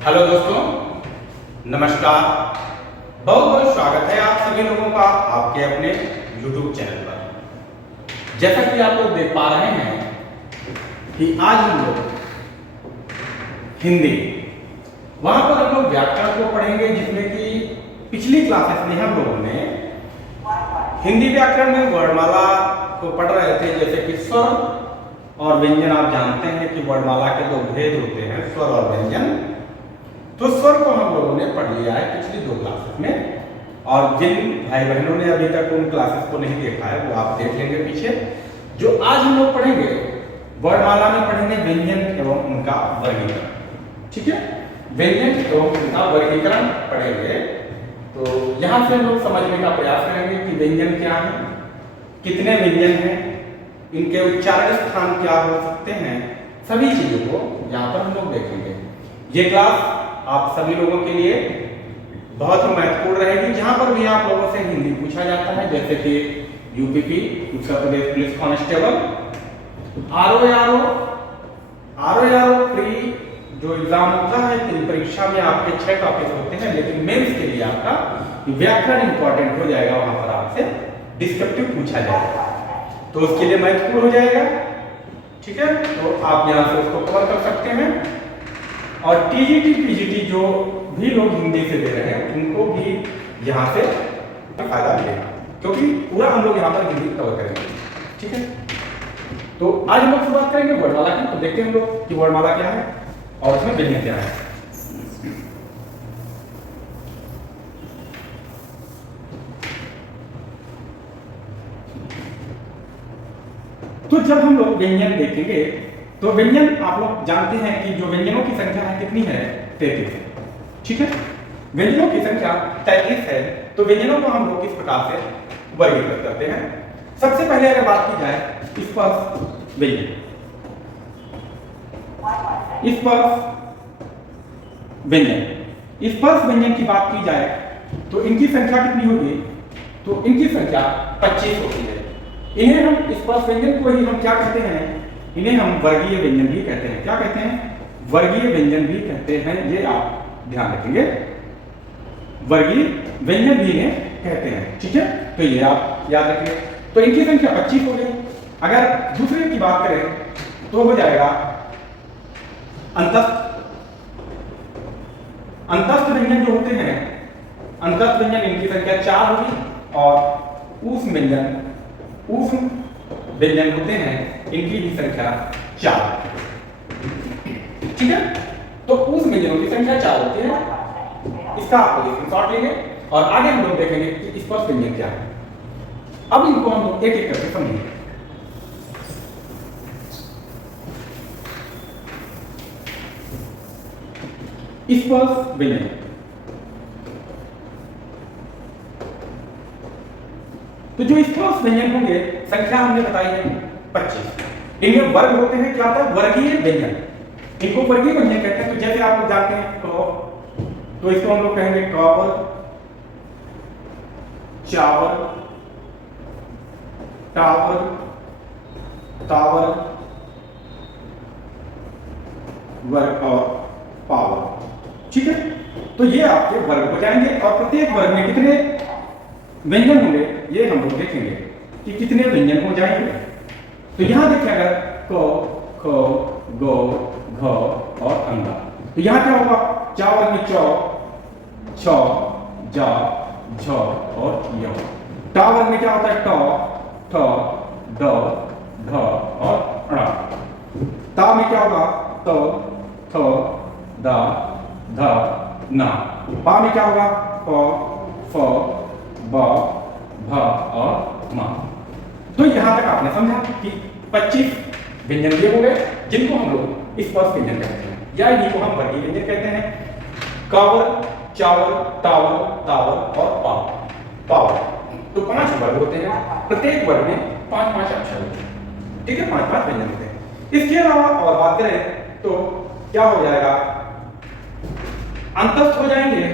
Hello दोस्तों, नमस्कार। बहुत बहुत स्वागत है आप सभी लोगों का आपके अपने YouTube चैनल पर। जैसा कि आप लोग देख पा रहे हैं कि आज हम लोग हिंदी वहां पर हम लोग व्याकरण को पढ़ेंगे, जिसमें कि पिछली क्लासेस में हम लोगों ने हिंदी व्याकरण में वर्णमाला को पढ़ रहे थे, जैसे कि स्वर और व्यंजन। आप जानते हैं कि वर्णमाला के दो भेद होते हैं, स्वर और व्यंजन। तो स्वर को हम लोगों ने पढ़ लिया है पिछली दो क्लासेस में, और जिन भाई बहनों ने अभी तक उन क्लासेस को नहीं देखा है वो आप देख लेंगे पीछे। जो आज हम लोग पढ़ेंगे वर्णमाला में पढ़ेंगे व्यंजन एवं उनका वर्गीकरण। ठीक है, व्यंजन एवं उनका वर्गीकरण पढ़ेंगे। तो यहां से हम लोग समझने का प्रयास करेंगे कि व्यंजन क्या है, कितने व्यंजन हैं, इनके उच्चारण स्थान क्या हो सकते हैं, सभी चीजों को यहाँ पर हम लोग देखेंगे। ये क्लास आप सभी लोगों के लिए बहुत ही महत्वपूर्ण रहेगी, जहां पर भी आप लोगों से हिंदी पूछा जाता है, जैसे कि UPP Uttar Pradesh police constable, RO pre जो एग्जाम होता है, इन परीक्षा में आपके 6 टॉपिक होते हैं, लेकिन मेंस के लिए आपका व्याकरण इंपॉर्टेंट हो जाएगा। वहां पर आपसे डिस्क्रिप्टिव पूछा जाएगा, तो उसके लिए महत्वपूर्ण हो जाएगा। ठीक है, तो आप यहां से उसको कवर कर सकते हैं। और टीजीटी पीजीटी जो भी लोग हिंदी से दे रहे हैं उनको भी यहां से फायदा मिलेगा, क्योंकि पूरा हम लोग यहां पर हिंदी कवर करेंगे। ठीक है, तो आज हम लोग शुरुआत करेंगे वर्णमाला की। तो देखते हैं हम लोग कि वर्णमाला क्या है और उसमें व्यंजन क्या है। तो जब हम लोग व्यंजन देखेंगे तो व्यंजन आप लोग जानते हैं कि जो व्यंजनों की संख्या है कितनी है, 33 है। ठीक है, व्यंजनों की संख्या 33 है। तो व्यंजनों को हम लोग किस प्रकार से वर्गीकृत करते हैं। सबसे पहले अगर बात की जाए स्पर्श व्यंजन, स्पर्श व्यंजन की बात की जाए तो इनकी संख्या कितनी होगी, तो इनकी संख्या 25 होती है। इन्हें हम स्पर्श व्यंजन को ही हम क्या कहते हैं, इन्हें हम वर्गीय व्यंजन भी कहते हैं। क्या कहते हैं, वर्गीय व्यंजन भी कहते हैं। ये आप ध्यान रखेंगे, वर्गीय व्यंजन भी इन्हें कहते हैं। ठीक है, तो ये आप याद रखिए। तो इनकी संख्या 25 हो गई। अगर दूसरे की बात करें तो हो जाएगा अंतस्थ व्यंजन जो होते हैं, अंतस्थ व्यंजन इनकी संख्या 4 होगी। और ऊष्म व्यंजन होते हैं, इनकी भी संख्या 4। ठीक है, तो ऊष्म व्यंजनों की संख्या 4 होती है। इसका आप स्क्रीनशॉट लेंगे और आगे हम लोग देखेंगे कि स्पर्श व्यंजन क्या है। अब इनको हम लोग एक एक करके समझेंगे। स्पर्श व्यंजन, तो जो स्पर्श व्यंजन होंगे संख्या हमने बताई है 25। इनमें वर्ग होते हैं, क्या होता है, वर्गीय व्यंजन। इनको वर्गीय व्यंजन कहते हैं। तो जैसे आप लोग जानते हैं क, तो इसको हम लोग कहेंगे कवर, चावर, टावर, टावर, वर्ग और पावर। ठीक है, तो ये आपके वर्ग हो जाएंगे। और प्रत्येक वर्ग में कितने व्यंजन होंगे ये हम लोग देखेंगे कि कितने व्यंजन हो जाएंगे। तो यहां देखिए, अगर क, ख, ग, घ और अंगा, तो यहां क्या होगा, चावल में चौ, छ, जा, झ और य। टावर में क्या होता है, ट, ठ, ड, ढ और ण। ता में क्या होगा, त, थ, द, ध, न। पा में क्या होगा, प, फ, ब, भ और म। तो यहां तक आपने समझा कि 25 व्यंजन ये हो गए, जिनको हम लोग स्पर्श व्यंजन कहते हैं, या इन्हीं को हम वर्गीय व्यंजन कहते हैं। कावर, चावल, टावर, टावर और पावर। तो 5 वर्ग होते हैं, प्रत्येक वर्ग में 5-5 अक्षर होते हैं। ठीक है, 5-5 व्यंजन होते हैं। इसके अलावा और बात करें तो क्या हो जाएगा, अंतस्थ हो जाएंगे।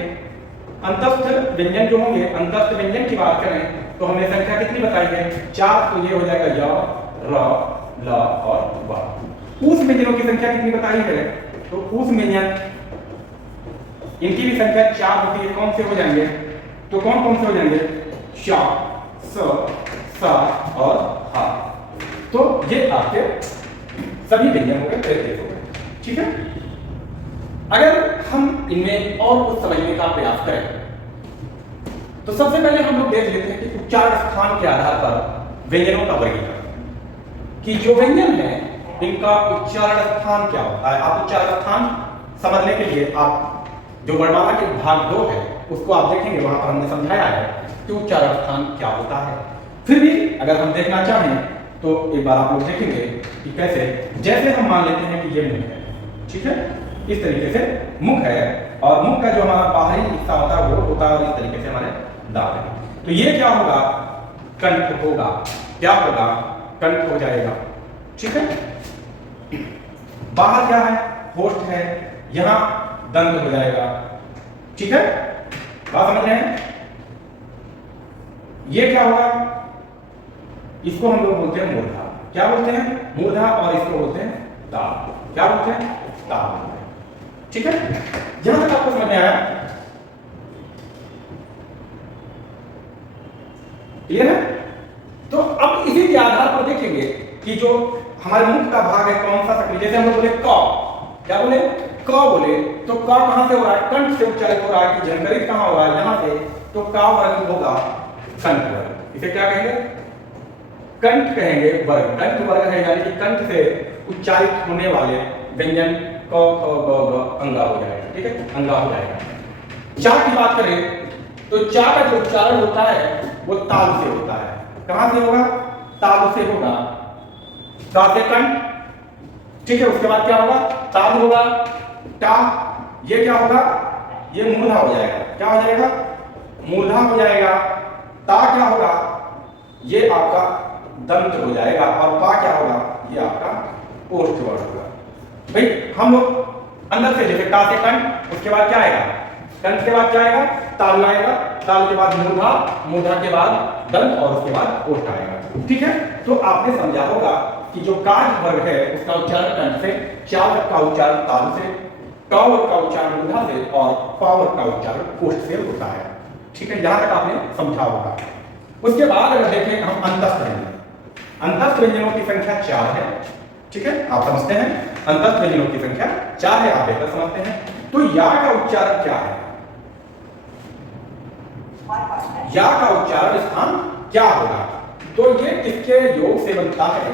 अंतस्थ व्यंजन जो होंगे, अंतस्थ व्यंजन की बात करें तो हमने संख्या कितनी बताई है, 4। तो ये हो जाएगा य, र, ल और व। ऊष्म व्यंजनों की संख्या कितनी बताई है, तो ऊष्म व्यंजन इनकी भी संख्या 4 होती है। कौन से हो जाएंगे? तो कौन कौन से हो जाएंगे? श, स, सा और हा। तो ये आपके सभी व्यंजन हो गए, प्रत्यय हो गए। ठीक है। अगर हम इनमें और कुछ समझने का प्रयास करें तो सबसे पहले हम लोग देख लेते हैं कि उच्चारण स्थान के आधार पर व्यंजनों का वर्गीकरण, कि जो व्यंजन है इनका उच्चारण स्थान क्या होता है। आप उच्चारण स्थान समझने के लिए आप जो वर्णमाला के भाग 2 है उसको आप देखेंगे, वहां पर हमने समझाया है कि उच्चारण स्थान क्या होता है। फिर भी अगर हम देखना चाहें तो एक बार आप लोग देखेंगे कि कैसे, जैसे हम मान लेते हैं कि ये मुख है, ठीक है, इस तरीके से मुख है और मुख का जो हमारा बाहरी हिस्सा होता है वो होता है और इस तरीके से हमारे दांत है। तो ये क्या होगा? कंठ होगा। क्या होगा? कंठ हो जाएगा। ठीक है। बाहर क्या है? होठ है, यहां दंत हो जाएगा। ठीक है, बात समझ रहे हैं? ये क्या होगा? इसको हम लोग बोलते हैं मूर्धा। क्या बोलते हैं? मूर्धा। और इसको बोलते हैं ताल। क्या बोलते हैं? ताल बोलते हैं। ठीक है, यहां तक आपको समझ में आया? क्लियर है? तो अब इसी के आधार पर देखेंगे कि जो हमारे मुख का भाग है कौन सा सक्रिय, जैसे हम लोग बोले क, क्या बोले? क बोले तो क कहां से हो रहा है? कंठ से उच्चारित हो रहा है कि झंकरित कहां हो रहा है? यहां से। तो का वर्ग होगा कंठ वर्ग। इसे क्या कहेंगे? कंठ कहेंगे वर्ग। कंठ वर्ग है यानी कि कंठ से उच्चारित होने वाले व्यंजन क ख ग घ अंगा हो जाएगा। ठीक है, अंगा हो जाएगा। चा की बात करें तो चा का जो उच्चारण होता है वो ताल से होता है। कहां से होगा? ताल से होगा। ता से कंठ। ठीक है, उसके बाद क्या होगा? ताल होगा। टा, ये क्या होगा? ये मूर्धा हो जाएगा। क्या हो जाएगा? मूर्धा हो जाएगा। ता क्या होगा? ये आपका दंत हो जाएगा। और पा क्या होगा? ये आपका ओष्ठ वर्ग होगा। भाई हम लोग अंदर से जैसे टा से कंठ, उसके बाद क्या आएगा? कंठ के बाद क्या आएगा? ताल आएगा। ताल के बाद मूर्धा, मूर्धा के बाद दंत और उसके बाद ओष्ठ आएगा। ठीक है, तो आपने समझा होगा कि जो काज वर्ग है उसका उच्चारण कंठ से, चा वर्ग का उच्चारण ताल से, टा वर्ग का उच्चारण मूर्धा से और पा वर्ग का उच्चारण ओष्ठ से होता है। ठीक है, यहां तक आपने समझा होगा। उसके बाद अगर देखें हम अंतस्थ व्यंजन, अंतस्थ व्यंजनों की संख्या 4 है। ठीक है, आप समझते हैं अंतस्थ व्यंजनों की संख्या 4 है, आप बेहतर समझते हैं। तो या का उच्चारण क्या है? या का उच्चारण स्थान क्या होगा? तो ये किसके योग से बनता है?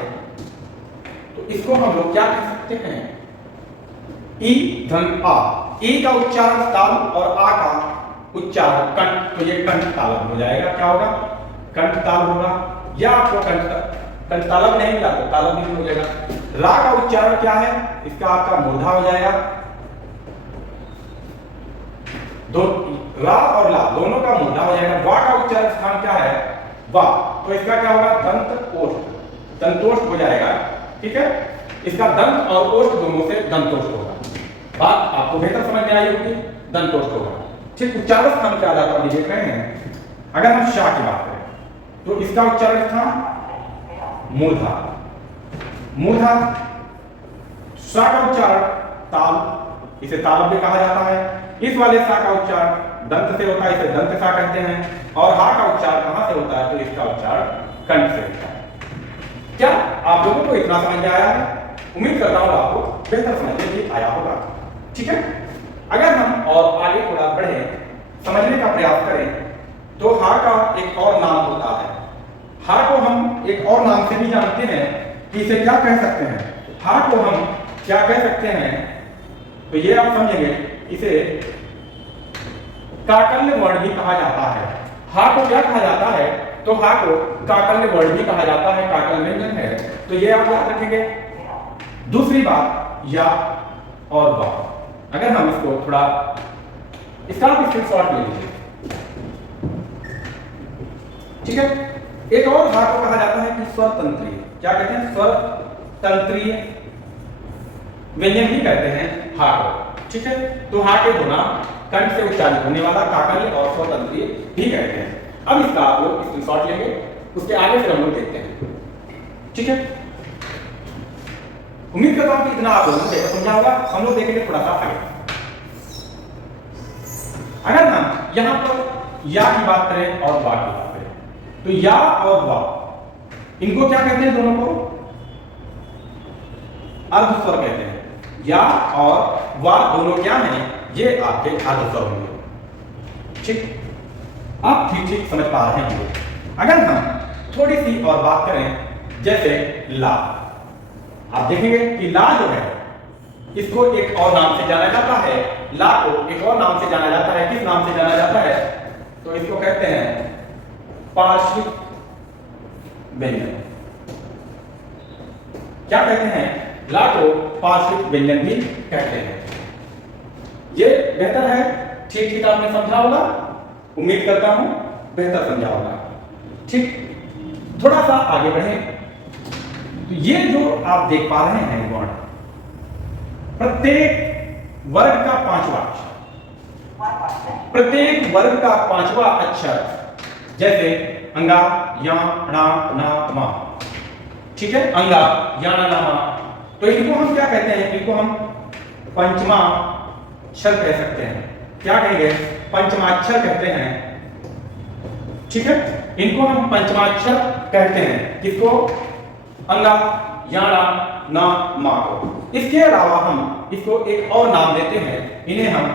तो इसको हम लोग क्या कह सकते हैं? ई धन आ। ई का उच्चारण ताल और आ का उच्चारण कंठ। तो ये कंठ तालब हो जाएगा। क्या होगा? कंठ ताल होगा। या आपको कंठ तालब नहीं मिला तो तालब भी हो जाएगा। रा का उच्चारण क्या है? इसका आपका मूर्धा हो जाएगा। दो रा और ला दोनों का मूर्धा हो जाएगा। वा का उच्चारण स्थान क्या है? वा। तो इसका क्या होगा? दंत ओष्ठ, दंतोष्ठ हो जाएगा। ठीक है, इसका दंत और ओष्ठ दोनों से दंतोष्ठ होगा। बात आपको बेहतर समझ में आई होगी, दंतोष्ठ होगा। ठीक, उच्चारण स्थान के आधार पर देख रहे हैं। अगर हम शा की बात करें तो इसका उच्चारण स्थान मूर्धा। मूर्धा। सा का उच्चारण ताल, इसे तालब भी कहा जाता है। इस वाले सा का उच्चारण दंत से होता है, इसे दंत सा कहते हैं। और हा का उच्चारण कहां से होता है? तो इसका उच्चारण कंठ से होता है। क्या आप लोगों को इतना समझ में आया है? उम्मीद करता हूं आपको बेहतर समझ में भी आया होगा। ठीक है, अगर हम और आगे थोड़ा बढ़े, समझने का प्रयास करें तो हा का एक और नाम होता है। हा को हम एक और नाम से भी जानते हैं कि इसे क्या कह सकते हैं? हा को हम क्या कह सकते हैं? तो ये आप समझेंगे, इसे काकल्य वर्ण भी कहा जाता है। हा को क्या कहा जाता है? तो हा को काकल्य वर्ण भी कहा जाता है, काकल्य व्यंजन है। तो ये आप याद रखेंगे। दूसरी बात, या और वा। अगर हम इसको थोड़ा इसका आप स्क्रीनशॉट ले लीजिए। ठीक है, एक और हा को कहा जाता है कि स्वर तंत्रीय। क्या कहते हैं? स्वर तंत्रीय व्यंजन भी कहते हैं हा को। ठीक है, तो हा के दो नाम कंठ से उच्चारित होने वाला काकल्य और स्वर तंत्रीय भी कहते हैं। अब इसका आप लोग स्क्रीनशॉट लेंगे, उसके आगे फिर हम लोग देखते हैं। ठीक है, उम्मीद करता हूं कि इतना आप लोगों को समझा होगा। हम लोग देखेंगे थोड़ा सा आगे। अगर हम यहां पर या की बात करें और वा की बात करें, तो या और वा इनको क्या कहते हैं? दोनों को अर्ध स्वर कहते हैं। या और वा दोनों क्या हैं? ये आपके अर्ध स्वर होंगे। ठीक, आप ठीक समझ पा रहे हैं। अगर हम थोड़ी सी और बात करें, जैसे ला, आप देखेंगे कि ला जो है इसको एक और नाम से जाना जाता है। ला को एक और नाम से जाना जाता है। किस नाम से जाना जाता है? तो इसको कहते हैं पार्श्विक व्यंजन। क्या कहते हैं? ला को पार्श्विक व्यंजन भी कहते हैं। ये बेहतर है, ठीक ठीक आपने समझा होगा, उम्मीद करता हूं बेहतर समझा होगा। ठीक, थोड़ा सा आगे बढ़े तो ये जो आप देख पा रहे हैं वर्ण, प्रत्येक वर्ग का पांचवा अक्षर, प्रत्येक वर्ग का पांचवा अक्षर, जैसे अंगा, या, णा, ना, मा। ठीक है, अंगा, या, ना, मा, तो इनको हम क्या कहते हैं? इनको हम पंचमाक्षर कह सकते हैं। क्या कहेंगे? पंचमाक्षर कहते हैं। ठीक है, इनको हम पंचमाक्षर कहते हैं। किसको? अंगा, याना, ना, मा को। इसके अलावा हम इसको एक और नाम देते हैं। इन्हें हम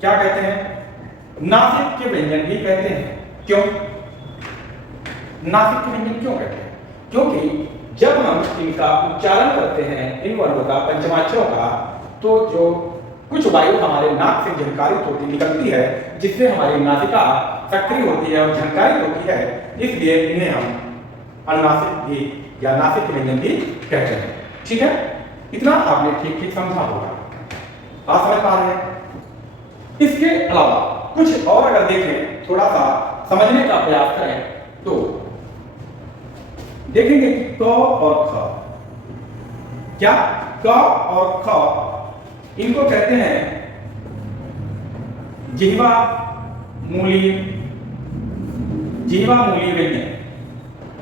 क्या कहते हैं? नासिक के व्यंजन भी कहते हैं। क्यों नासिक के व्यंजन क्यों कहते हैं? क्योंकि जब हम इनका उच्चारण करते हैं, इन वर्गों का, पंचमाक्षरों का, तो जो कुछ वायु हमारे नाक से झंकारित होती निकलती है, जिससे हमारी नासिका सक्रिय होती है और झंकारित होती है, इसलिए इन्हें हम अनुनासिक भी या नासिक व्यंजन भी कहते हैं। ठीक है, इतना आपने ठीक ठीक समझा होगा, बात समझ पा रहे हैं। इसके अलावा कुछ और अगर देखें, थोड़ा सा समझने का प्रयास करें, तो देखेंगे कि क और ख, क्या क और ख इनको कहते हैं जिह्वा मूलीय व्यंजन।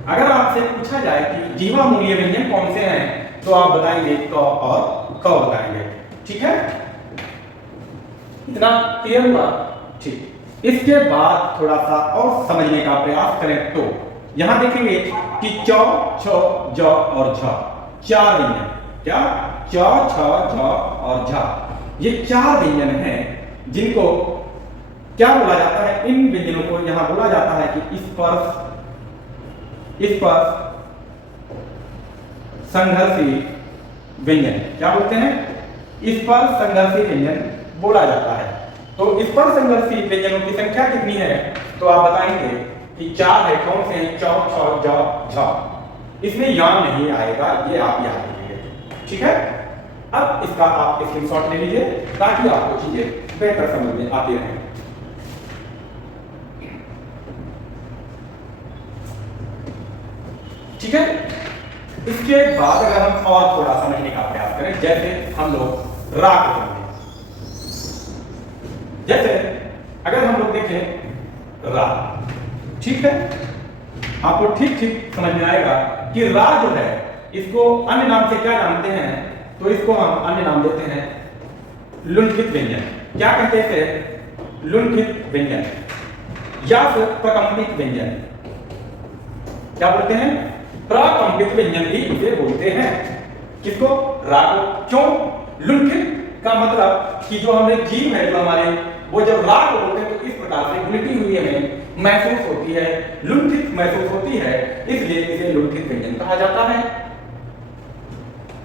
अगर आपसे पूछा जाए कि जिह्वा मूलीय व्यंजन कौन से हैं, तो आप बताएंगे क और ख बताएंगे। ठीक है, इतना क्लियर हुआ? ठीक, इसके बाद थोड़ा सा और समझने का प्रयास करें, तो यहां देखेंगे कि च, छ, ज और झ, चार व्यंजन। क्या? च, छ, झ और झ, ये चार व्यंजन हैं जिनको क्या बोला जाता है? इन व्यंजनों को यहां बोला जाता है कि स्पर्श संघर्षी व्यंजन। क्या बोलते हैं? स्पर्श संघर्षी व्यंजन बोला जाता है। तो स्पर्श संघर्षी व्यंजनों की संख्या कितनी है? तो आप बताएंगे कि चार है। कौन से हैं? च, छ, ज, झ। इसमें याम नहीं आएगा, ये आप याद रखिए। ठीक है, अब इसका आप स्क्रीनशॉट ले लीजिए ताकि आपको चीजें बेहतर समझ में आती रहें। ठीक है, इसके बाद अगर हम और थोड़ा समझने का प्रयास करें, जैसे हम लोग रा को समझें, जैसे अगर हम लोग देखें रा, ठीक है, आपको ठीक ठीक समझ में आएगा कि रा जो है, इसको अन्य नाम से क्या जानते हैं? तो इसको हम अन्य नाम देते हैं लुंठित व्यंजन। क्या कहते थे? लुंठित व्यंजन या फिर प्रकंपित व्यंजन। क्या बोलते हैं? प्रकंपित व्यंजन भी इसे बोलते हैं। किसको? रा को। क्यों? लुंठित का मतलब कि जो हमें जीव है, जो हमारे, वो जब रा को बोलते हैं तो इस प्रकार से उल्टी हुई हमें महसूस होती है, लुंठित महसूस होती है, इसलिए इसे लुंठित व्यंजन कहा जाता है।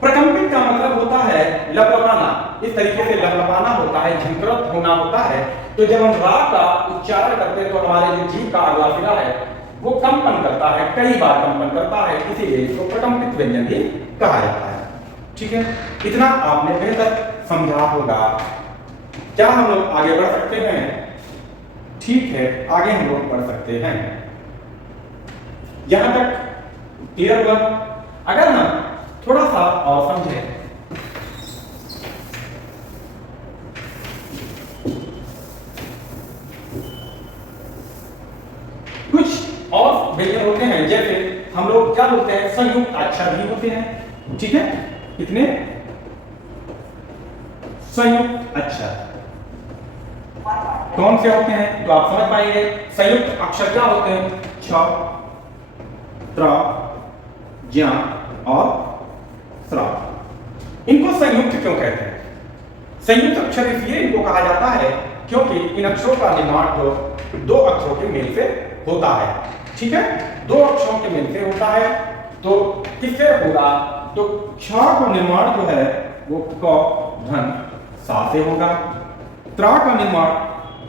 प्रकंपित का मतलब होता है लपलपाना, इस तरीके से लपलपाना होता है, झंकृत होना होता है। तो जब हम रा का उच्चारण करते हैं तो हमारे जो जीव का अगला सिरा है वो कंपन करता है, कई बार कंपन करता है, इसीलिए इसको प्रकंपित व्यंजन भी कहा जाता है। ठीक है, इतना आपने बेहतर समझा होगा। क्या हम लोग आगे बढ़ सकते हैं? ठीक है, आगे हम लोग बढ़ सकते हैं। यहां तक क्लियर हुआ? अगर हम थोड़ा सा और समझें, कुछ और व्यंजन होते हैं, जैसे हम लोग क्या बोलते हैं? संयुक्त अक्षर भी होते हैं। ठीक है, कितने? संयुक्त अक्षर। कौन से होते हैं तो आप समझ पाएंगे। संयुक्त अक्षर क्या होते हैं? छ, त्र, ज्ञ और स्र। इनको संयुक्त क्यों कहते हैं? संयुक्त अक्षर इसलिए इनको कहा जाता है क्योंकि इन अक्षरों का निर्माण तो दो अक्षरों के मेल से होता है। ठीक है, दो अक्षरों के मेल से होता है। तो किससे होगा? तो क्ष का निर्माण जो है वो क धन सा से होगा, त्रा का निर्माण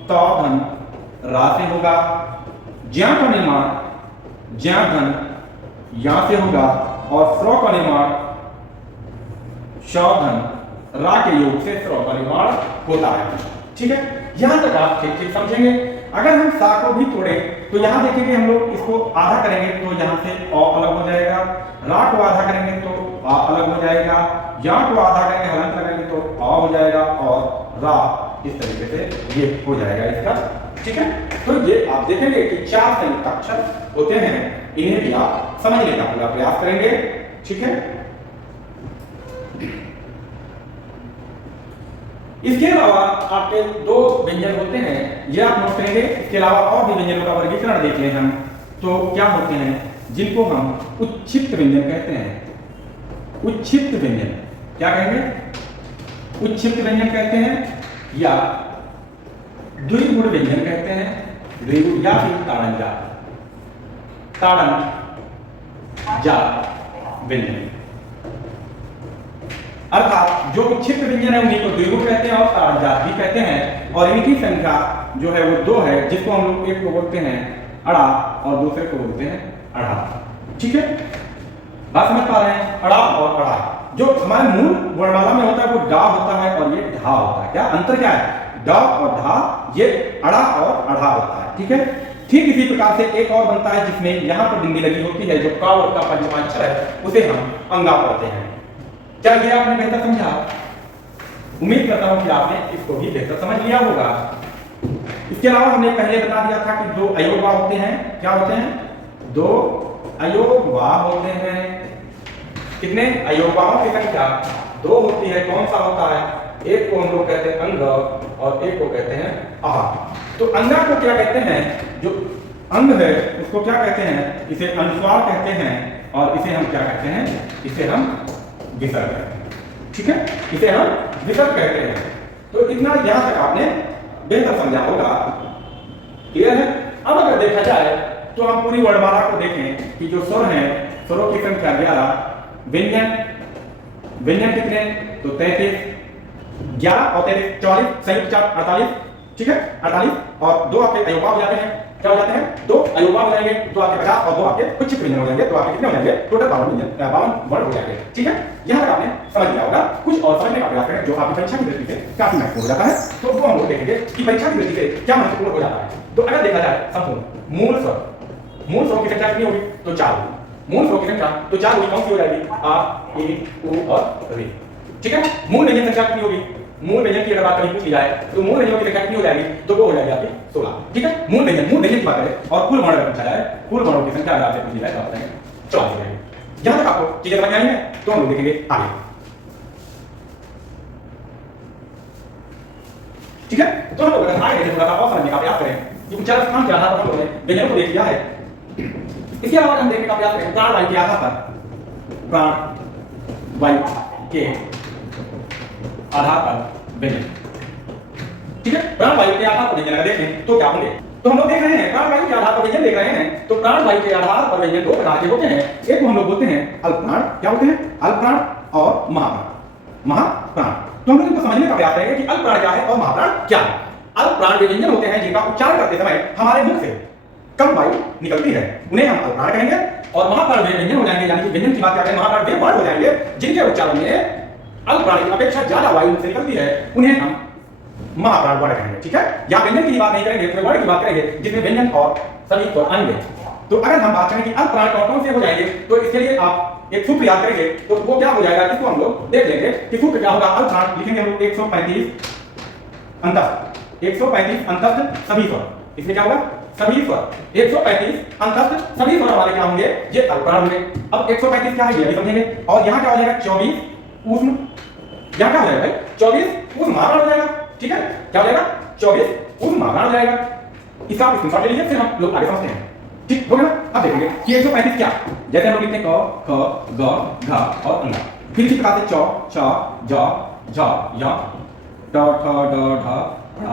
त धन रा से होगा, ज्ञ का निर्माण ज्ञ धन या से होगा और स्र का निर्माण श धन रा के योग से स्र का निर्माण होता है। ठीक है, यहां तक आप ठीक ठीक समझेंगे। अगर हम सा को भी तोड़ें तो यहां देखेंगे हम लोग इसको आधा करेंगे तो यहां से अ अलग हो जाएगा, रा को आधा करेंगे तो आ अलग हो जाएगा, या को आधा करेंगे हलंत लगाएंगे तो आ हो जाएगा और रा इस तरीके से ये हो जाएगा इसका। ठीक है, तो ये आप देखेंगे कि चार संयुक्त अक्षर होते हैं, इन्हें भी आप समझने का पूरा प्रयास करेंगे। ठीक है, इसके अलावा आपके दो व्यंजन होते हैं, ये आप नोट करेंगे। इसके अलावा और भी व्यंजनों का वर्गीकरण देख लें हम तो क्या होते हैं, जिनको हम उच्छिष्ट व्यंजन कहते हैं। उच्छिष्ट व्यंजन क्या कहेंगे? उच्छिष्ट व्यंजन कहते हैं या द्विगुण व्यंजन कहते हैं, द्विगुण या फिर ताड़न जा व्यंजन। अर्थात जो उच्छिष्ट व्यंजन है उन्हीं को द्विगुण कहते हैं और ताड़न जात भी कहते हैं। और इनकी संख्या जो है वो दो है, जिसको हम लोग एक को बोलते हैं अड़ा और दूसरे को बोलते हैं अड़ा। ठीक है, बात समझ पा रहे हैं? अड़ा और अड़ा जो हमारे मूल वर्णमाला में होता है वो डा होता है और ये ढा होता है। क्या अंतर क्या है? डा और ढा, ये अड़ा और अढ़ा होता है। ठीक है, ठीक इसी प्रकार से एक और बनता है जिसमें यहाँ पर बिंदी लगी होती है, जो का और का पंचमाक्षर है उसे हम अंगा पढ़ते हैं। क्या ये आपने बेहतर समझा? उम्मीद करता हूं कि आपने इसको भी बेहतर समझ लिया होगा। इसके अलावा हमने पहले बता दिया था कि दो अयोगवा होते हैं। क्या होते हैं? दो अयोगवा होते हैं। कितने अयोगवाओं की संख्या दो होती है। कौन सा होता है? एक को हम लोग कहते हैं अंग और एक को कहते हैं आह। तो अंगा को क्या कहते हैं? जो अंग है उसको क्या कहते हैं? इसे अनुस्वार कहते हैं और इसे हम क्या कहते हैं? इसे हम विसर्ग कहते हैं। ठीक है, इसे हम विसर्ग कहते हैं। तो इतना यहां तक आपने बेहतर समझा होगा। क्लियर है? अब अगर देखा जाए तो हम पूरी वर्णमाला को देखें कि जो स्वर हैं, स्वरों की संख्या 11, व्यंजन कितने? तो 33, 11 और 33 44, संयुक्त 48। ठीक है, 48 और दो आपके अयोगवा हो जाते हैं। क्या हो जाते हैं? दो अयोगवा हो जाएंगे, तो आपके 50 और दो आपके कुछ व्यंजन हो जाएंगे, तो आपके कितने हो जाएंगे? टोटल 52 वर्ण हो जाएंगे। ठीक है, यहां तक आपने समझ लिया होगा। कुछ और समझने का प्रयास करें जो आपकी परीक्षा की दृष्टि से काफी महत्वपूर्ण हो जाता है, तो वो हम लोग देखेंगे कि परीक्षा की दृष्टि से क्या महत्वपूर्ण हो जाता है। तो अगर देखा जाए संपूर्ण मूल स्वरों की संख्या कितनी होगी? तो 4 होगी। मूल स्वरों की संख्या तो 4 होगी। कौन सी हो जाएगी? आ, ई, उ और रे। ठीक है, मूल व्यंजन संख्या कितनी होगी? मूल व्यंजन की अगर बात कहीं पूछ ली जाए तो मूल व्यंजनों की संख्या कितनी हो जाएगी? तो वो हो जाएगी आपकी 16। ठीक है, मूल व्यंजन की बात करें और कुल वर्ण पूछा जाए, कुल वर्णों की संख्या अगर आपसे पूछी जाए तो आप बताएंगे 14 हो जाएगी। यहां तक आपको चीजें समझ में आई हैं, तो हम लोग देखेंगे आगे। ठीक है, तो हम लोग अगर आगे थोड़ा सा और समझने का प्रयास करें कि उच्चारण स्थान के आधार पर हम लोगों ने व्यंजनों को देख लिया है। इसके अलावा हम देखने का प्रयास करें प्राण वायु के आधार पर, प्राण वायु के आधार पर व्यंजन। ठीक है, प्राण वायु के आधार पर व्यंजन अगर देखें तो क्या होंगे? तो हम लोग देख रहे हैं प्राण वायु के आधार पर व्यंजन देख रहे हैं। तो प्राण वायु के आधार पर व्यंजन दो प्रकार के होते हैं। एक को हम लोग बोलते हैं अल्पप्राण। क्या होते हैं? अल्पप्राण और महाप्राण। तो हम लोग इनको समझने का प्रयास करेंगे कि अल्पप्राण क्या है और महाप्राण क्या है। अल्पप्राण वे व्यंजन होते हैं जिनका उच्चारण करते समय हमारे मुख से कम वायु निकलती है, उन्हें हम अल्पप्राण कहेंगे। और महाप्राण वे व्यंजन हो जाएंगे, यानी कि व्यंजन की बात करते हैं महाप्राण वे वर्ण हो जाएंगे जिनके उच्चारण में अल्पप्राण की अपेक्षा ज्यादा वायु से निकलती है, उन्हें हम महाप्राण वर्ण कहेंगे। ठीक है, यहाँ व्यंजन की बात नहीं करेंगे, तो वर्ण की बात करेंगे जिसमें व्यंजन और सभी और अन्य। तो अगर हम बात करें कि अल्पप्राण कौन से हो जाएंगे, तो इसके लिए आप एक सूत्र याद करेंगे, तो वो क्या हो जाएगा इसको हम लोग देख लेंगे कि सूत्र क्या होगा। अल्पप्राण लिखेंगे हम लोग 135 अंतस्थ, 135 अंतस्थ सभी स्वर। इसमें क्या होगा? सभी स्वर 135 अंतस्थ सभी स्वर हमारे क्या होंगे? ये अल्पप्राण होंगे। अब 135 क्या है ये भी समझेंगे। और यहाँ क्या हो जाएगा? 24 ऊष्म। यहाँ क्या हो जाएगा भाई? 24 ऊष्म महाप्राण हो जाएगा। ठीक है, क्या हो जाएगा? 24 वो महाप्राण हो जाएगा। इसका आप स्क्रीनशॉट ले लीजिए, फिर हम लोग आगे समझते हैं। ठीक हो गया ना? अब देखेंगे कि 135 क्या, जैसे हम लोग लिखते हैं क, ख, ग, घ और अंगा। फिर इसी प्रकार से च, च, ज, झ, य, ट, ठ, ड, ढ, ढ़,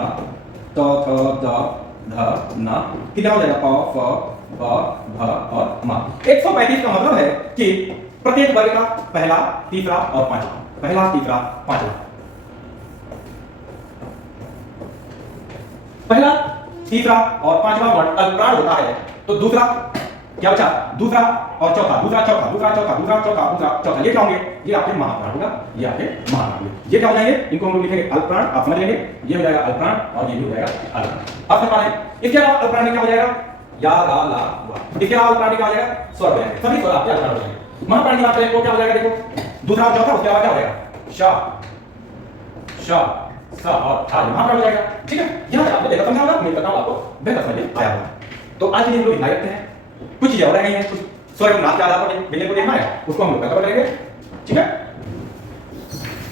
त, थ, द, ध, न। कितना हो जाएगा? प, फ, ब, भ और म। 135 का मतलब है कि प्रत्येक वर्ग का पहला, तीसरा और पांचवा, पहला, तीसरा, पांचवा, पहला, तीसरा और पांचवा वर्ण अल्पप्राण होता है। तो दूसरा क्या बचा? दूसरा और चौथा, दूसरा चौथा, दूसरा चौथा, दूसरा चौथा, दूसरा चौथा, ये क्या होंगे? ये आपके महाप्राण होगा, ये आपके महाप्राण होंगे। ये क्या हो जाएंगे? इनको हम लोग लिखेंगे अल्पप्राण, आप समझ लेंगे। ये हो जाएगा अल्पप्राण और ये भी हो जाएगा अल्पप्राण। अब समझ पा रहे हैं? इसके अलावा अल्पप्राण में क्या हो जाएगा? या, रा, ला, वा। इसके अलावा अल्पप्राण में क्या हो जाएगा? स्वर हो जाएंगे, सभी स्वर आपके अल्पप्राण हो जाएंगे। महाप्राण की बात करें तो क्या हो जाएगा? देखो दूसरा और चौथा, उसके अलावा क्या हो जाएगा? श, श, स और ठ, महाप्राण हो जाएगा। ठीक है, यहां से आपको देखा समझा होगा, मैं बताऊं आपको बेहतर समझ में आया होगा। तो आज के लिए हम लोग इतना ही रखते हैं। कुछ चीजें और रह गई हैं, कुछ स्वर नाम के आधार पर व्यंजन को देखना है, उसको हम लोग कल करेंगे। ठीक है,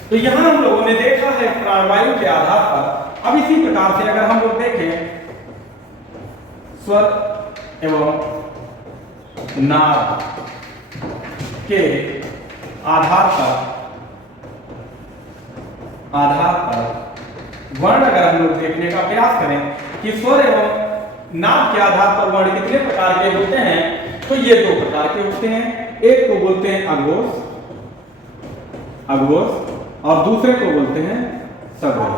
तो यहां हम लोगों ने देखा है प्राणवायु के आधार पर। अब इसी प्रकार से अगर हम लोग देखें स्वर एवं नाद के आधार पर वर्ण अगर हम लोग देखने का प्रयास करें कि स्वर एवं नाद के आधार पर वर्ण कितने प्रकार के होते हैं, तो ये दो प्रकार के होते हैं। एक को बोलते हैं अघोष, और दूसरे को बोलते हैं सघोष।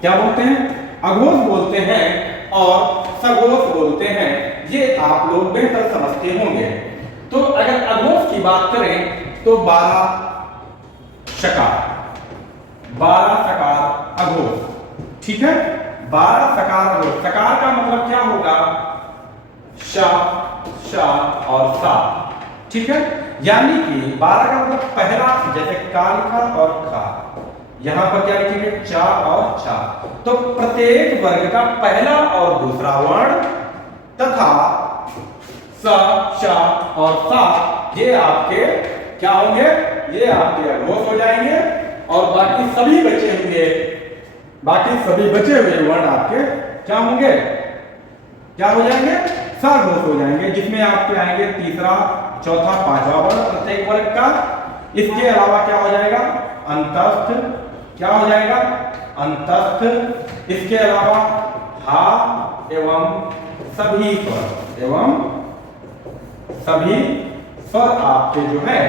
क्या बोलते हैं? अघोष बोलते हैं और सघोष बोलते हैं। ये आप लोग बेहतर समझते होंगे। तो अगर अघोष की बात करें तो 12 शकार अघोष। ठीक है, 12 सकार अघोष। सकार का मतलब क्या होगा? श, श और सा। ठीक है, यानी कि 12 का मतलब पहला, जैसे का लिखा और खा, यहां पर क्या लिखेंगे? चा और छा। तो प्रत्येक वर्ग का पहला और दूसरा वर्ण तथा स, श और सा, ये आपके क्या होंगे? ये आपके अघोष हो जाएंगे। और बाकी सभी बचे हुए वर्ण आपके क्या होंगे? क्या हो जाएंगे? सघोष हो जाएंगे, जिसमें आपके आएंगे तीसरा, चौथा, पांचवा वर्ण प्रत्येक वर्ग का। इसके अलावा क्या हो जाएगा? अंतस्थ। क्या हो जाएगा? अंतस्थ। इसके अलावा हा एवं सभी स्वर आपके जो है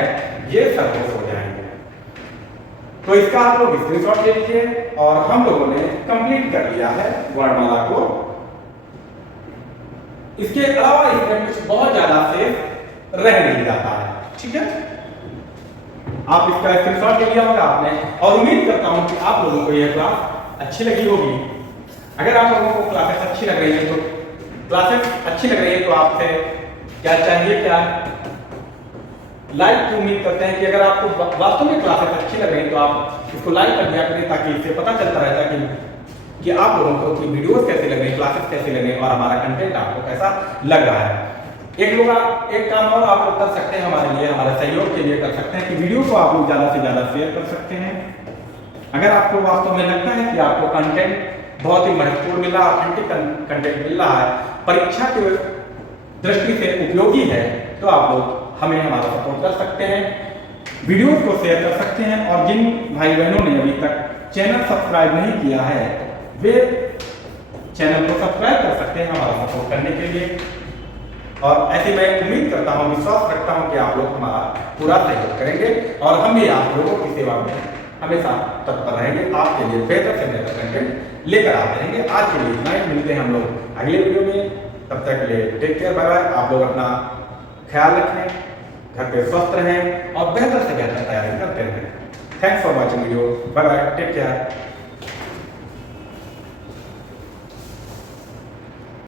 ये सघोष हो जाएंगे। तो इसका आप लोग स्क्रीनशॉट ले लीजिए। और हम लोगों ने कंप्लीट कर लिया है वर्णमाला को। इसके अलावा इसमें कुछ बहुत ज्यादा से रह नहीं जाता है। ठीक है, आप इसका स्क्रीनशॉट ले लिया होगा आपने, और उम्मीद करता हूं कि आप लोगों को यह क्लास अच्छी लगी होगी। अगर आप लोगों को क्लासेस अच्छी लग रही है तो आपसे क्या चाहिए? क्या लाइक की उम्मीद करते हैं कि अगर आपको वास्तव में क्लासेस अच्छी लग रही है तो आप इसको लाइक कर दिया करें, ताकि इससे पता चलता रहता है कि आप लोगों को कि वीडियोस कैसे लग रही, क्लासेस कैसे लग रही और हमारा कंटेंट आपको कैसा लग रहा है। एक काम और आप लोग कर सकते हैं हमारे लिए, हमारे सहयोग के लिए कर सकते हैं कि वीडियो को आप लोग ज़्यादा से ज़्यादा शेयर कर सकते हैं। अगर आपको वास्तव में लगता है कि आपको कंटेंट बहुत ही महत्वपूर्ण मिल रहा है, ऑथेंटिक कंटेंट मिल रहा है, परीक्षा की दृष्टि से उपयोगी है, तो आप लोग हमें हमारा सपोर्ट कर सकते हैं, वीडियोस को शेयर कर सकते हैं। और जिन भाई बहनों ने अभी तक चैनल सब्सक्राइब नहीं किया है, वे चैनल को सब्सक्राइब कर सकते हैं हमारा सपोर्ट करने के लिए। और ऐसी मैं उम्मीद करता हूँ, विश्वास रखता हूँ कि आप लोग हमारा पूरा सहयोग करेंगे और हम भी आप लोगों की सेवा में हमेशा तत्पर रहेंगे, आपके लिए बेहतर से बेहतर कंटेंट लेकर आते रहेंगे। आज के लिए इतना ही, मिलते हैं हम लोग अगले वीडियो में। तब तक के लिए टेक केयर, बाय बाय। आप लोग अपना ख्याल रखें, घर पे स्वस्थ रहें और बेहतर से बेहतर तैयारी करते रहें। Thanks for watching video, bye bye, take care.